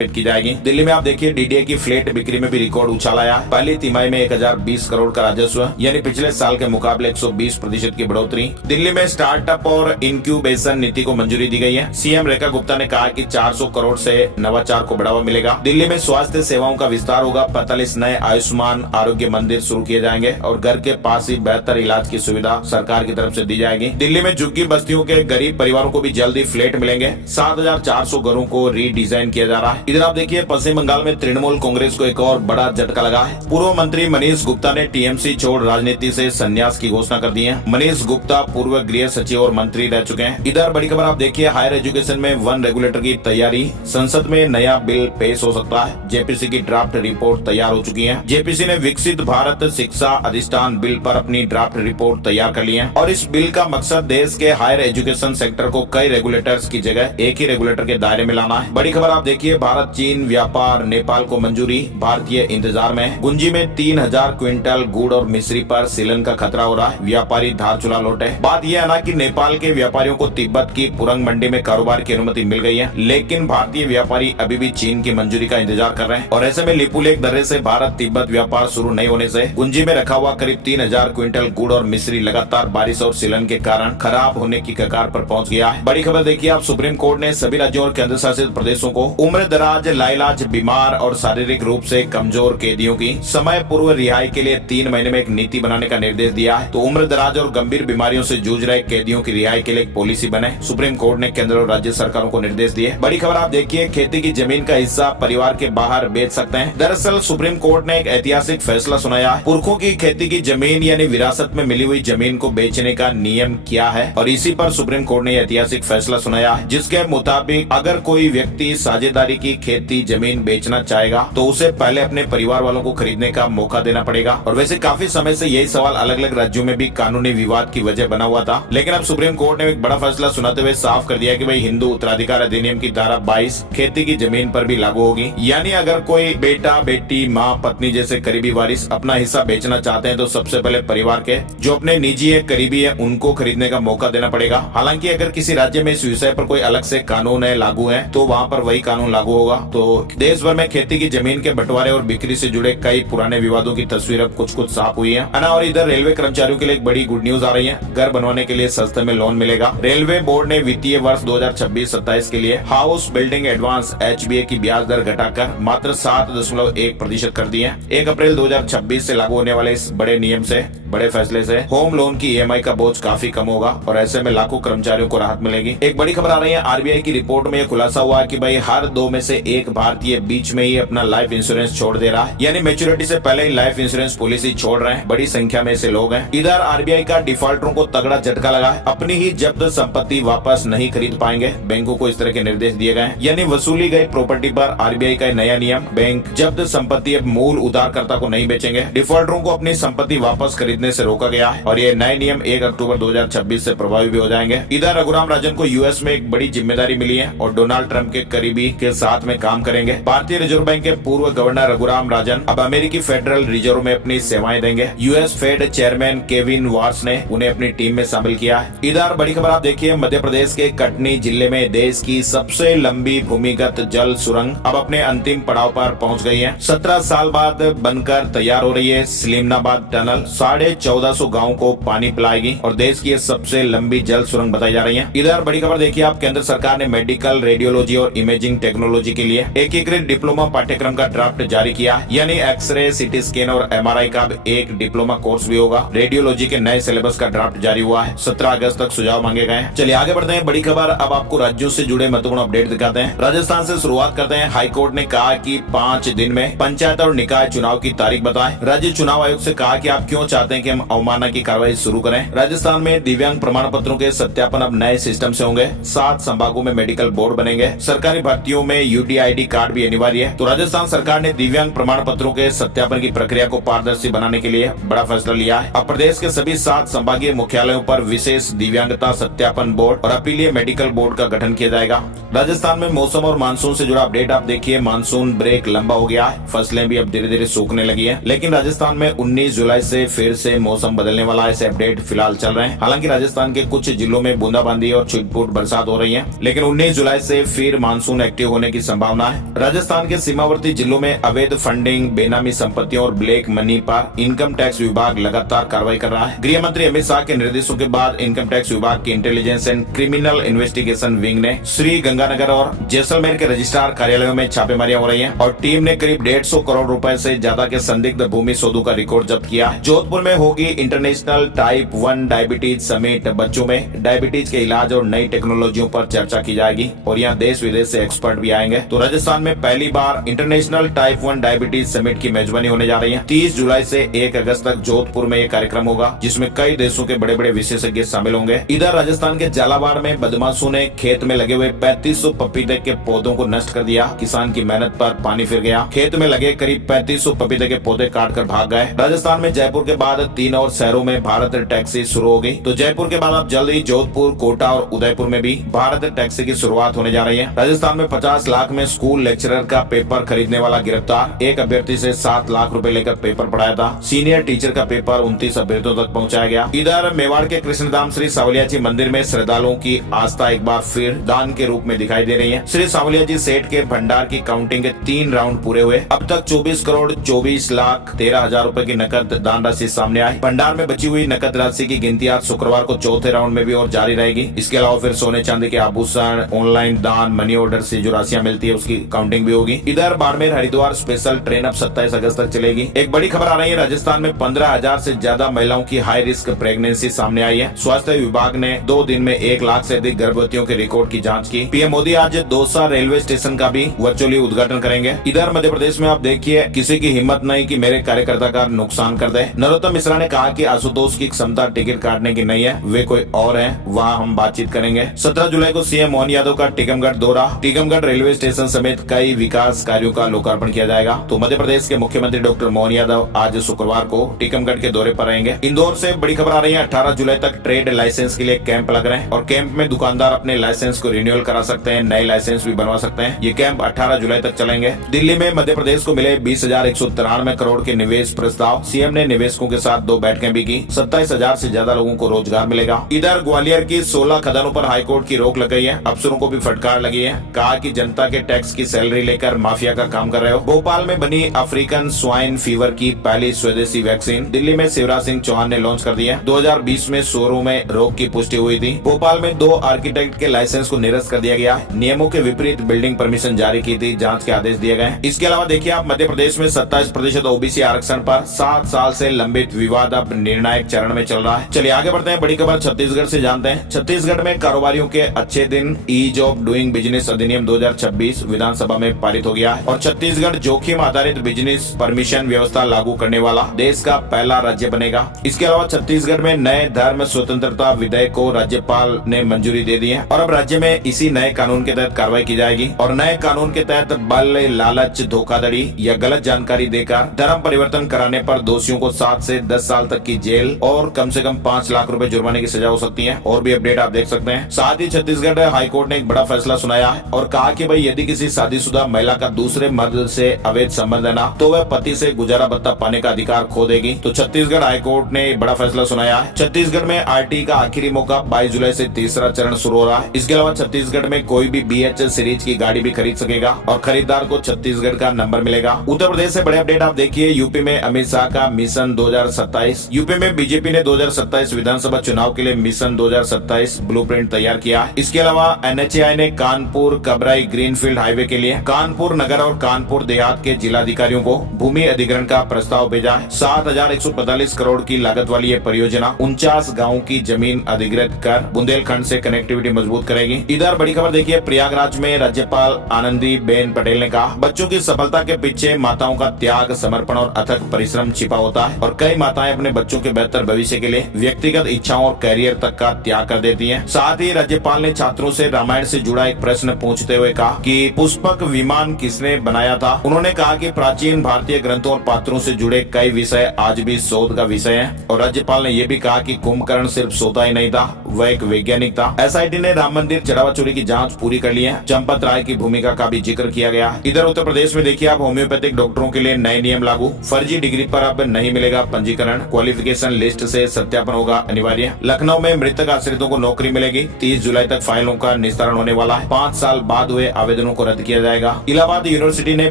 की जाएगी। दिल्ली में आप देखिए डीडीए की फ्लैट बिक्री में भी रिकॉर्ड उछाल आया। पहली तिमाही में 1020 करोड़ का राजस्व, यानी पिछले साल के मुकाबले 120% की बढ़ोतरी। दिल्ली में स्टार्टअप और इंक्यूबेशन नीति को मंजूरी दी गई है। सीएम रेखा गुप्ता ने कहा कि 400 करोड़ से नवाचार को बढ़ावा मिलेगा। दिल्ली में स्वास्थ्य सेवाओं का विस्तार होगा। 45 नए आयुष्मान आरोग्य मंदिर शुरू किए जाएंगे और घर के पास ही बेहतर इलाज की सुविधा सरकार की तरफ से दी जाएगी। दिल्ली में झुग्गी बस्तियों के गरीब परिवारों को भी जल्दी फ्लैट मिलेंगे। 7400 घरों को रीडिजाइन किया जा रहा है। इधर आप देखिए पश्चिम बंगाल में तृणमूल कांग्रेस को एक और बड़ा झटका लगा है। पूर्व मंत्री मनीष गुप्ता ने टीएमसी छोड़ राजनीति से संन्यास की घोषणा कर दी है। मनीष गुप्ता पूर्व गृह सचिव और मंत्री रह चुके हैं। इधर बड़ी खबर आप देखिए हायर एजुकेशन में वन रेगुलेटर की तैयारी। संसद में नया बिल पेश हो सकता है। जेपीसी की ड्राफ्ट रिपोर्ट तैयार हो चुकी है। जेपीसी ने विकसित भारत शिक्षा अधिष्ठान बिल पर अपनी ड्राफ्ट रिपोर्ट तैयार कर ली है और इस बिल का मकसद देश के हायर एजुकेशन सेक्टर को कई रेगुलेटर्स की जगह एक ही रेगुलेटर के दायरे में लाना है। बड़ी खबर आप देखिए भारत चीन व्यापार नेपाल को मंजूरी, भारतीय इंतजार में। गुंजी में 3000 क्विंटल गुड़ और मिश्री पर सीलन का खतरा हो रहा है। व्यापारी धारचूला लौटे। बात यह है ना कि नेपाल के व्यापारियों को तिब्बत की पुरंग मंडी में कारोबार की अनुमति मिल गई है, लेकिन भारतीय व्यापारी अभी भी चीन की मंजूरी का इंतजार कर रहे हैं और ऐसे में लिपुलेख दर्रे से भारत तिब्बत व्यापार शुरू नहीं होने से गुंजी में रखा हुआ करीब 3000 क्विंटल गुड़ और मिश्री लगातार बारिश और सीलन के कारण खराब होने की कगार पर पहुंच गया है। बड़ी खबर देखिए आप सुप्रीम कोर्ट ने सभी राज्यों और केंद्र शासित प्रदेशों को उम्र दराज, लाइलाज, बीमार और शारीरिक रूप से कमजोर कैदियों की समय पूर्व रिहाई के लिए 3 महीने में एक नीति बनाने का निर्देश दिया है। तो उम्र दराज और गंभीर बीमारियों से जूझ रहे कैदियों की रिहाई के लिए एक पॉलिसी बने। सुप्रीम कोर्ट ने केंद्र और राज्य सरकारों को निर्देश दिए। बड़ी खबर आप देखिए खेती की जमीन का हिस्सा परिवार के बाहर बेच सकते हैं। दरअसल सुप्रीम कोर्ट ने एक ऐतिहासिक फैसला सुनाया है। पुरखों की खेती की जमीन यानी विरासत में मिली हुई जमीन को बेचने का नियम क्या है और इसी पर सुप्रीम कोर्ट ने ऐतिहासिक फैसला सुनाया है, जिसके मुताबिक अगर कोई व्यक्ति साझेदारी की खेती जमीन बेचना चाहेगा तो उसे पहले अपने परिवार वालों को खरीदने का मौका देना पड़ेगा। और वैसे काफी समय से यही सवाल अलग अलग राज्यों में भी कानूनी विवाद की वजह बना हुआ था, लेकिन अब सुप्रीम कोर्ट ने एक बड़ा फैसला सुनाते हुए साफ कर दिया कि भाई हिंदू उत्तराधिकार अधिनियम की धारा 22 खेती की जमीन पर भी लागू होगी। यानी अगर कोई बेटा, बेटी, माँ, पत्नी जैसे करीबी वारिस अपना हिस्सा बेचना चाहते हैं तो सबसे पहले परिवार के जो अपने निजी है, करीबी है, उनको खरीदने का मौका देना पड़ेगा। हालांकि अगर किसी राज्य में इस विषय पर कोई अलग से कानून है, लागू है, तो वहाँ पर वही कानून लागू होगा। तो देश भर में खेती की जमीन के बंटवारे और बिक्री से जुड़े कई पुराने विवादों की तस्वीर अब कुछ कुछ साफ हुई है ना। और इधर रेलवे कर्मचारियों के लिए एक बड़ी गुड न्यूज आ रही है। घर बनवाने के लिए सस्ते में लोन मिलेगा। रेलवे बोर्ड ने वित्तीय वर्ष 2026-27 के लिए हाउस बिल्डिंग एडवांस HBA की ब्याज दर घटाकर मात्र 7.1% कर दी है। 1 अप्रैल 2026 से लागू होने वाले इस बड़े नियम से, बड़े फैसले से होम लोन की EMI का बोझ काफी कम होगा और ऐसे में लाखों कर्मचारियों को राहत मिलेगी। एक बड़ी खबर आ रही है RBI की रिपोर्ट में यह खुलासा हुआ कि भाई हर 2 में से 1 भारतीय बीच में ही अपना लाइफ इंश्योरेंस छोड़ दे रहा है, यानी मैच्योरिटी से पहले ही लाइफ इंश्योरेंस पॉलिसी छोड़ रहे हैं। बड़ी संख्या में ऐसे लोग हैं। इधर RBI का डिफॉल्टरों को तगड़ा झटका लगा है। अपनी ही जब्त संपत्ति वापस नहीं खरीद पाएंगे। बैंकों को इस तरह के निर्देश दिए गए हैं, यानी वसूली गई प्रॉपर्टी पर RBI का नया नियम, बैंक जब्त संपत्ति अब मूल उधारकर्ता को नहीं बेचेंगे। डिफॉल्टरों को अपनी संपत्ति वापस खरीदने से रोका गया है और ये नए नियम 1 अक्टूबर 2026 से प्रभावी भी हो जाएंगे। इधर रघुराम राजन को यूएस में एक बड़ी जिम्मेदारी मिली है और डोनाल्ड ट्रंप के करीबी के साथ में काम करेंगे। भारतीय रिजर्व बैंक के पूर्व गवर्नर रघुराम राजन अब अमेरिकी फेडरल रिजर्व में अपनी सेवाएं देंगे। US Fed chairman Kevin wars ने उन्हें अपनी टीम में शामिल किया है। इधर बड़ी खबर आप देखिए मध्य प्रदेश के कटनी जिले में देश की सबसे लंबी भूमिगत जल सुरंग अब अपने अंतिम पड़ाव पर पहुंच गई है। 17 साल बाद बनकर तैयार हो रही है स्लिमनाबाद टनल 1450 गाँव को पानी पिलाएगी और देश की सबसे लंबी जल सुरंग बताई जा रही है। इधर बड़ी खबर देखिए आप केंद्र सरकार ने मेडिकल, रेडियोलॉजी और इमेजिंग टेक्नोलॉजी के लिए एकीकृत डिप्लोमा पाठ्यक्रम का ड्राफ्ट जारी किया, यानी एक्सरे, सीटी स्कैन और MRI का एक डिप्लोमा कोर्स भी होगा। रेडियोलॉजी के नए सिलेबस का ड्राफ्ट जारी हुआ है। 17 अगस्त तक सुझाव मांगे गए हैं। चलिए आगे बढ़ते हैं। बड़ी खबर अब आपको राज्यों से जुड़े महत्वपूर्ण अपडेट दिखाते हैं। राजस्थान से शुरुआत करते हैं। हाईकोर्ट ने कहा कि 5 दिन में पंचायत और निकाय चुनाव की तारीख बताएं। राज्य चुनाव आयोग से कहा कि आप क्यों चाहते हैं कि हम अवमानना की कार्रवाई शुरू करें। राजस्थान में दिव्यांग प्रमाण पत्रों के सत्यापन अब नए सिस्टम से होंगे। 7 संभागों में मेडिकल बोर्ड बनेंगे। सरकारी भर्तियों में UDID कार्ड भी अनिवार्य है। तो राजस्थान सरकार ने दिव्यांग प्रमाण पत्रों के सत्यापन की प्रक्रिया को पारदर्शी बनाने के लिए बड़ा फैसला लिया है। अब प्रदेश के सभी 7 संभागीय मुख्यालयों पर विशेष दिव्यांगता सत्यापन बोर्ड और अपीलीय मेडिकल बोर्ड का गठन किया जाएगा। राजस्थान में मौसम और मानसून से जुड़ा अपडेट आप देखिए। मानसून ब्रेक लंबा हो गया है। फसलें भी अब धीरे धीरे सूखने लगी है, लेकिन राजस्थान में 19 जुलाई से फिर से मौसम बदलने वाला है। ऐसे अपडेट फिलहाल चल रहे हैं। हालांकि राजस्थान के कुछ जिलों में बूंदाबांदी और छुटपुट बरसात हो रही है, लेकिन 19 जुलाई से फिर मानसून एक्टिव होने की संभावना है। राजस्थान के सीमावर्ती जिलों में अवैध फंडिंग, बेनामी संपत्तियों और ब्लैक मनी पर इनकम टैक्स विभाग लगातार कार्रवाई कर रहा है। गृह मंत्री अमित शाह के निर्देशों के बाद इनकम टैक्स विभाग की intelligence and criminal investigation wing ने श्री गंगानगर और जैसलमेर के रजिस्ट्रार कार्यालयों में छापेमारियां हो रही हैं और टीम ने करीब 150 करोड़ रुपए से ज्यादा के संदिग्ध भूमि सौदों का रिकॉर्ड जब्त किया है। जोधपुर में होगी इंटरनेशनल टाइप 1 डायबिटीज समिट। बच्चों में डायबिटीज के इलाज और नई टेक्नोलॉजियों पर चर्चा की जाएगी और यहाँ देश विदेश से एक्सपर्ट भी आएंगे। तो राजस्थान में पहली बार इंटरनेशनल टाइप 1 डायबिटीज समिट की मेजबानी होने जा रही है। 30 जुलाई से 1 अगस्त तक जोधपुर में ये कार्यक्रम होगा, जिसमें कई देशों के बड़े बड़े विशेषज्ञ शामिल होंगे। इधर राजस्थान के झालावाड़ में बदमाशों ने खेत में लगे हुए 3500 पपीते के पौधों को नष्ट कर दिया। किसान की मेहनत पर पानी फिर गया। खेत में लगे करीब 3500 पपीते के पौधे काटकर भाग गए। राजस्थान में जयपुर के बाद 3 और शहरों में भारत टैक्सी शुरू हो गई। तो जयपुर के बाद अब जल्द ही जोधपुर, कोटा और उदयपुर में भी भारत टैक्सी की शुरुआत होने जा रही है। राजस्थान में 50 लाख में स्कूल लेक्चरर का पेपर खरीदने वाला गिरफ्तार। एक अभ्यर्थी से 7 लाख रुपए लेकर पेपर पढ़ाया था। सीनियर टीचर का पेपर 29 अभ्यर्थियों तक पहुंचाया गया। इधर मेवाड़ के कृष्णधाम श्री सांवलिया जी मंदिर में श्रद्धालुओं की आस्था एक बार फिर दान के रूप में दिखाई दे रही है। श्री सांवलिया जी सेठ के भंडार की काउंटिंग के 3 राउंड पूरे हुए। अब तक 24 करोड़ 24 लाख 13 हजार रुपए की नकद दान राशि सामने आई। भंडार में बची हुई नकद राशि की गिनती आज शुक्रवार को चौथे राउंड में भी और जारी रहेगी। इसके अलावा फिर सोने चांदी के आभूषण, ऑनलाइन दान, मनी ऑर्डर से जो राशियां मिलती है उसकी काउंटिंग भी होगी। इधर बाड़मेर हरिद्वार स्पेशल ट्रेन अब 27 अगस्त तक चलेगी। एक बड़ी खबर आ रही है, राजस्थान में 15,000 से ज्यादा महिलाओं की हाई रिस्क प्रेगनेंसी सामने आई है। स्वास्थ्य विभाग ने 2 दिन में 1 लाख से अधिक गर्भवतियों के रिकॉर्ड की जांच की। पीएम मोदी आज दौसा रेलवे स्टेशन का भी वर्चुअली उद्घाटन करेंगे। इधर मध्य प्रदेश में आप देखिए, किसी की हिम्मत नहीं कि मेरे कार्यकर्ता का नुकसान कर दे। नरोत्तम मिश्रा ने कहा कि आशुतोष की क्षमता टिकट काटने की नहीं है, वे कोई और हैं, वहां हम बातचीत करेंगे। 17 जुलाई को सीएम मोहन यादव का टीकमगढ़ दौरा। टीकमगढ़ रेलवे स्टेशन समेत कई विकास कार्यों का लोकार्पण किया जाएगा। तो मध्य प्रदेश के मुख्यमंत्री डॉक्टर मोहन यादव आज शुक्रवार को टीकमगढ़ के दौरे पर रहेंगे। इंदौर से बड़ी खबर आ रही है, 18 जुलाई तक ट्रेड लाइसेंस के लिए कैंप लग रहे हैं और कैंप में दुकानदार अपने लाइसेंस को रिन्यूअल करा सकते हैं, नए लाइसेंस भी बनवा सकते हैं। ये कैंप 18 जुलाई तक चलेंगे। दिल्ली में मध्य प्रदेश को मिले 20,193 करोड़ के निवेश प्रस्ताव। सीएम ने निवेशकों के साथ 2 बैठकें भी की। 27,000 से ज्यादा लोगों को रोजगार मिलेगा। इधर ग्वालियर की 16 खदानों पर हाईकोर्ट की रोक लग गई है। अफसरों को भी फटकार लगी है। कहा कि जनता के टैक्स की सैलरी लेकर माफिया का काम कर रहे हो। भोपाल में बनी अफ्रीकन स्वाइन फीवर की पहली स्वदेशी वैक्सीन दिल्ली में शिवराज सिंह चौहान ने लॉन्च कर दी है। 2020 में शोरों में रोग की पुष्टि हुई थी। भोपाल में 2 आर्किटेक्ट के लाइसेंस को निरस्त कर दिया गया। नियमों के विपरीत बिल्डिंग परमिशन जारी की थी, जांच के आदेश दिए गए। इसके अलावा देखिए आप, मध्य प्रदेश में 27% ओबीसी आरक्षण पर 7 साल से लंबित विवाद अब निर्णायक चरण में चल रहा है। चलिए आगे बढ़ते हैं। बड़ी खबर छत्तीसगढ़ से जानते हैं। छत्तीसगढ़ में कारोबारियों के अच्छे दिन ईज ऑफ डूइंग बिजनेस अधिनियम 2026 विधानसभा में पारित हो गया है और छत्तीसगढ़ जोखिम आधारित बिजनेस परमिशन व्यवस्था लागू करने वाला देश का पहला राज्य बनेगा। इसके अलावा छत्तीसगढ़ में नए धर्म स्वतंत्रता विधेयक को राज्यपाल ने मंजूरी दे दी है और अब राज्य में इसी नए कानून के तहत कार्रवाई की जाएगी और नए कानून के तहत बल, लालच, धोखाधड़ी या गलत जानकारी देकर धर्म परिवर्तन कराने पर दोषियों को 7 से 10 साल तक की जेल और कम से कम 5 लाख रुपए जुर्माने की सजा हो सकती है। और भी अपडेट आप देख सकते हैं। साथ ही छत्तीसगढ़ हाईकोर्ट ने एक बड़ा फैसला सुनाया है और कहा कि भाई यदि किसी शादीशुदा महिला का दूसरे मर्द से अवैध संबंध है ना, तो वह पति से गुजारा भत्ता पाने का अधिकार खो देगी। तो छत्तीसगढ़ हाईकोर्ट ने बड़ा फैसला सुनाया है। छत्तीसगढ़ में आरटी का आखिरी मौका 22 जुलाई से तीसरा चरण शुरू हो रहा है। इसके अलावा छत्तीसगढ़ में कोई भी BH सीरीज की गाड़ी भी खरीद सकेगा और खरीदार को छत्तीसगढ़ का नंबर मिलेगा। उत्तर प्रदेश से बड़े अपडेट आप देखिए। यूपी में अमित शाह का मिशन 2027। यूपी में बीजेपी ने 2027 विधानसभा चुनाव के लिए मिशन 2027 ब्लूप्रिंट तैयार किया। इसके अलावा NHAI ने कानपुर कबराई ग्रीनफील्ड हाईवे के लिए कानपुर नगर और कानपुर देहात के जिलाधिकारियों को भूमि अधिग्रहण का प्रस्ताव भेजा है। 7,145 करोड़ की लागत वाली ये परियोजना 49 गाँव की जमीन अधिग्रहित कर बुंदेलखंड से कनेक्टिविटी मजबूत करेगी। इधर बड़ी खबर देखिए, प्रयागराज में राज्यपाल आनंदी बेन पटेल ने कहा, बच्चों की सफलता के पीछे माताओं का त्याग, समर्पण और अथक परिश्रम छिपा होता है और कई माताएं अपने बच्चों के बेहतर भविष्य के लिए व्यक्तिगत इच्छाओं और करियर तक का त्याग कर देती हैं। साथ ही राज्यपाल ने छात्रों से रामायण से जुड़ा एक प्रश्न पूछते हुए कहा कि पुष्पक विमान किसने बनाया था। उन्होंने कहा कि प्राचीन भारतीय ग्रंथों और पात्रों से जुड़े कई विषय आज भी शोध का विषय हैं और राज्यपाल ने यह भी कहा कि कुंभकर्ण सिर्फ सोता ही नहीं था, वह एक वैज्ञानिक था। SIT ने राम मंदिर चढ़ावा चोरी की जांच पूरी कर ली है। चंपत राय की भूमिका का भी जिक्र किया गया। इधर उत्तर प्रदेश में देखिए आप, होम्योपैथिक डॉक्टरों के लिए नए नियम लागू। फर्जी डिग्री पर अब नहीं मिलेगा पंजीकरण, क्वालिफिकेशन लिस्ट से सत्यापन होगा अनिवार्य। लखनऊ में मृतक आश्रितों को नौकरी मिलेगी। 30 जुलाई तक फाइलों का निस्तारण होने वाला है। 5 साल बाद हुए आवेदन आवेदनों को रद्द किया जाएगा। इलाहाबाद यूनिवर्सिटी ने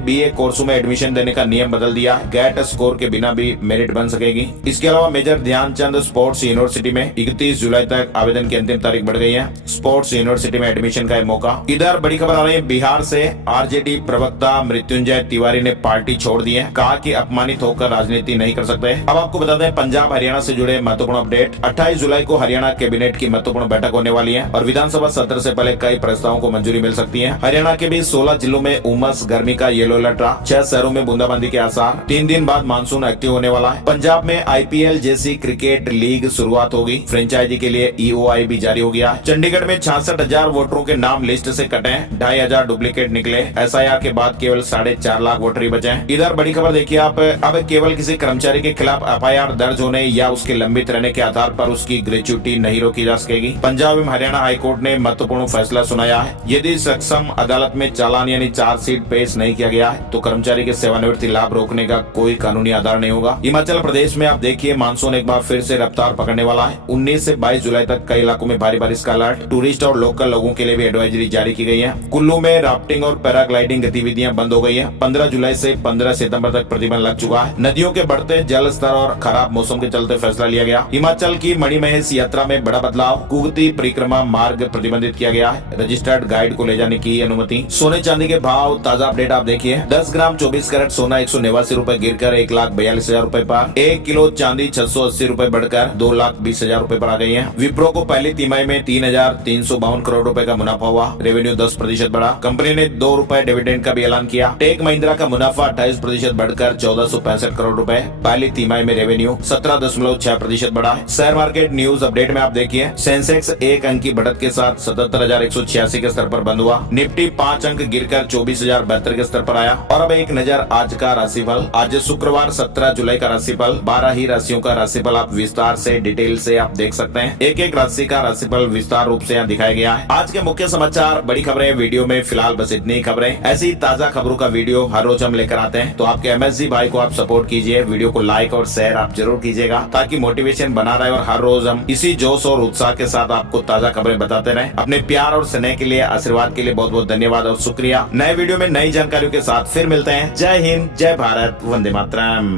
बीए कोर्सों में एडमिशन देने का नियम बदल दिया। गेट स्कोर के बिना भी मेरिट बन सकेगी। इसके अलावा मेजर ध्यानचंद स्पोर्ट्स यूनिवर्सिटी में 31 जुलाई तक आवेदन की अंतिम तारीख बढ़ गई है। स्पोर्ट्स यूनिवर्सिटी में एडमिशन का मौका। इधर बड़ी खबर आ रही है बिहार से। आरजेडी प्रवक्ता मृत्युंजय तिवारी ने पार्टी छोड़ दी है। कहा कि अपमानित होकर राजनीति नहीं कर सकते। अब आपको बता दें पंजाब हरियाणा से जुड़े महत्वपूर्ण अपडेट। 28 जुलाई को हरियाणा कैबिनेट की महत्वपूर्ण बैठक होने वाली है और विधानसभा सत्र से पहले कई प्रस्तावों को मंजूरी मिल सकती है। हरियाणा के भी 16 जिलों में उमस गर्मी का येलो अलर्ट रहा। 6 शहरों में बूंदाबांदी के आसार। 3 दिन बाद मानसून एक्टिव होने वाला है। पंजाब में आईपीएल जैसी क्रिकेट लीग शुरुआत होगी। फ्रेंचाइजी के लिए ईओआई भी जारी हो गया है। चंडीगढ़ में 66,000 वोटरों के नाम लिस्ट से कटे। 2,500 डुप्लीकेट निकले। एसआईआर के बाद केवल 4.5 लाख वोटर ही बचे। इधर बड़ी खबर देखिए आप। अब केवल किसी कर्मचारी के खिलाफ एफआईआर दर्ज होने या उसके लंबित रहने के आधार पर उसकी ग्रेच्युटी नहीं रोकी जा सकेगी। पंजाब एवं हरियाणा हाईकोर्ट ने महत्वपूर्ण फैसला सुनाया है। यदि सक्षम अदालत में चालान यानी चार्जशीट पेश नहीं किया गया है तो कर्मचारी के सेवानिवृत्ति लाभ रोकने का कोई कानूनी आधार नहीं होगा। हिमाचल प्रदेश में आप देखिए मानसून एक बार फिर से रफ्तार पकड़ने वाला है। 19 से 22 जुलाई तक कई इलाकों में भारी बारिश का अलर्ट। टूरिस्ट और लोकल लोगों के लिए भी एडवाइजरी जारी की गई है। कुल्लू में राफ्टिंग और पैराग्लाइडिंग गतिविधियां बंद हो गई है। 15 जुलाई से 15 सितंबर तक प्रतिबंध लग चुका है। नदियों के बढ़ते जल स्तर और खराब मौसम के चलते फैसला लिया गया। हिमाचल की मणिमहेश यात्रा में बड़ा बदलाव। कुगती परिक्रमा मार्ग प्रतिबंधित किया गया है। रजिस्टर्ड गाइड को ले जाने की अनुमति। सोने चांदी के भाव ताजा अपडेट आप देखिए। 10 ग्राम 24 कैरेट सोना 189 रूपए गिरकर 1,42,000 रूपए पर। 1 किलो चांदी 680 रूपए बढ़कर 2,20,000 रूपए पर आ गई है। विप्रो को पहली तिमाही में 3,352 करोड़ रूपए का मुनाफा हुआ। रेवेन्यू 10% बढ़ा। कंपनी ने 2 रूपए डिविडेंड का भी ऐलान किया। टेक महिंद्रा का मुनाफा 28% बढ़कर 1,465 करोड़ रूपए। पहली तिमाही में रेवेन्यू 17.6% बढ़ा। शेयर मार्केट न्यूज अपडेट में आप देखिए। सेंसेक्स 1 अंक की बढ़त के साथ 77,186 के स्तर पर बंद हुआ। निफ्टी 5 अंक गिरकर 24,072 के स्तर पर आया। और अब एक नजर आज का राशिफल। आज शुक्रवार 17 जुलाई का राशिफल। 12 ही राशियों का राशिफल आप विस्तार से डिटेल से आप देख सकते हैं। एक एक राशि का राशिफल विस्तार रूप से यहाँ दिखाया गया है। आज के मुख्य समाचार बड़ी खबरें वीडियो में फिलहाल बस इतनी खबरें। ऐसी ताजा खबरों का वीडियो हर रोज हम लेकर आते हैं, तो आपके एमएसजी भाई को आप सपोर्ट कीजिए। वीडियो को लाइक और शेयर आप जरूर कीजिएगा ताकि मोटिवेशन बना रहे और हर रोज हम इसी जोश और उत्साह के साथ आपको ताजा खबरें बताते रहे। अपने प्यार और स्नेह के लिए, आशीर्वाद के लिए बहुत बहुत धन्यवाद और शुक्रिया। नए वीडियो में नई जानकारियों के साथ फिर मिलते हैं। जय हिंद, जय भारत, वंदे मातरम।